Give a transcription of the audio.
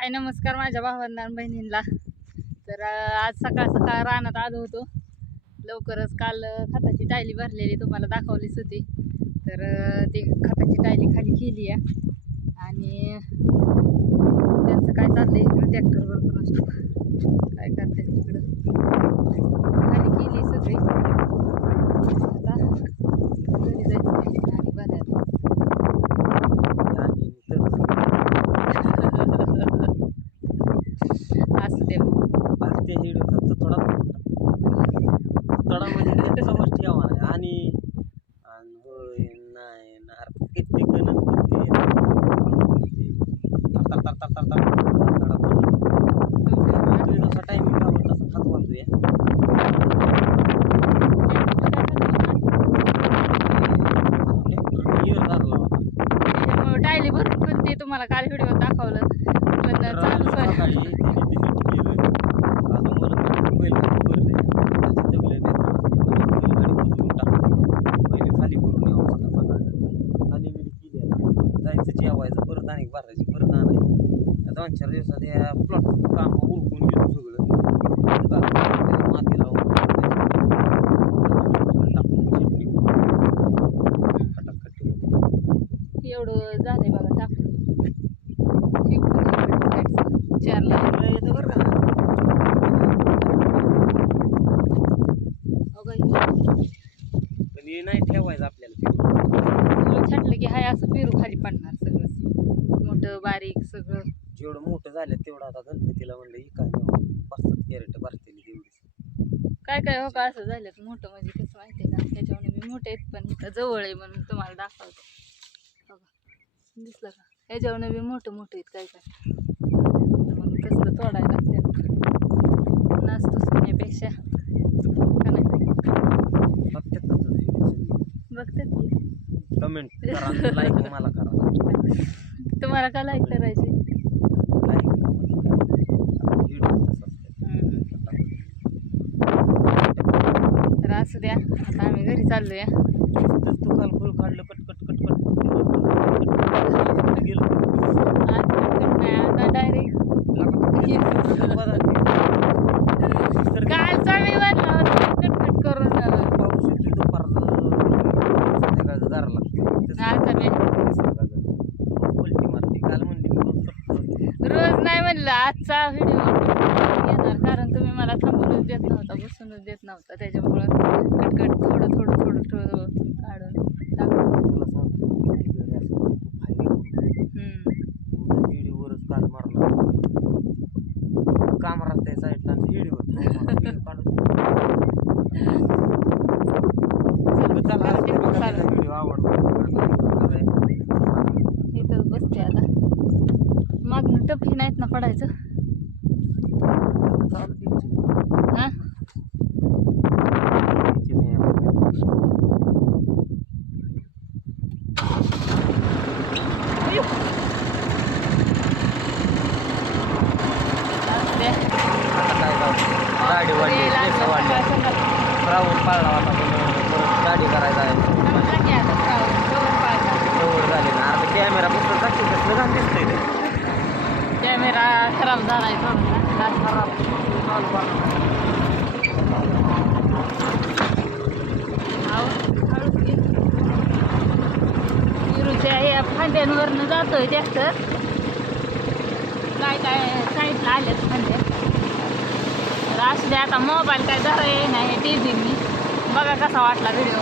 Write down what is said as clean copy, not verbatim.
हाय नमस्कार माझ्या भावांना आणि बहिणींना. तर आज सकाळ सकाळ रानात आलो होतो लवकरच. काल खताची टायली भरलेली तुम्हाला दाखवलीच होती. तर ती खताची टायली खाली केली आहे आणि त्यांचं काय चाललंय इकडं ट्रॅक्टरवर पण असतो काय करते इकडं खाली केली सगळी. आता घरी जायचं आणि भरायला असू दे भारतीय हिडीचा थोडा म्हणजे समज ठेवा आणि होय नाही ना किती जसा टायमिंग लावून तसं खात वाहतोय टायली भरपूर पण ते तुम्हाला काल व्हिडिओ दाखवलं पण चालू जायचं जेवायचं परत आणि भरायचं परत आणायचं. 2-4 दिवसात या प्लॉट काम उरकून घेतो सगळं माती लावून एवढं झालंय बघा टाकून 4 येतं बरं का. पण हे नाही ठेवायचं आपल्याला छाटलं की हाय असं पेरू खाली पडणार सगळं मोठं बारीक सगळं. जेवढं मोठं झालं तेवढं आता गणपतीला म्हणलं ही काय 5-7 कॅरेट भरतेली तेवढीच काय काय हो का असं झालं मोठं म्हणजे कसं माहिती का त्याच्यामुळे मी मोठे आहेत पण इथं जवळ आहे म्हणून तुम्हाला दाखवतो. बघा दिसलं का ह्याच्यावर बी मोठं मोठं आहेत काय काय मग कसलं तोडायला लागते नसतो सोन्यापेक्षा का नाही बघतात की. कमेंट करा लाईक मला करा. तुम्हाला का लाईक करायचे तर असू द्या. आता आम्ही घरी चाललोय. तू काल फुल काढलं कट गेलं आज कटकट नाही आता डायरेक्ट कालचा मी म्हणला होता कटकट करून पाऊस येतोय दुपारला संध्याकाळचं गार उलटी मारते. काल म्हणली रोज नाही म्हणलं आजचा व्हिडिओ येणार कारण तुम्ही मला थांबूनच देत नव्हता बसूनच देत नव्हता त्याच्यामुळं कटकट थोडं काढून हिडीवरच काल मारला काम राहते साईडला हिडीवर व्हिडिओ आवडतो इथंच बसते आता. मागणं टपी नाहीत ना पडायचं हा. गाडी वाढली राहून पाळला होता पण गाडी करायचा आहे जवळ झाली ना. आता कॅमेरा फक्त जाते कसलं घाण दिसतंय ते. कॅमेरा खराब झाला आहे थोडासा खराब. विरूच्या या फांद्यांवरनं जातोय ट्रॅक्टर. काय साईडला आलेत फांद्या. तर असू द्या आता मोबाईल काय जरा नाही टी व्ही मी बघा कसा वाटला व्हिडिओ.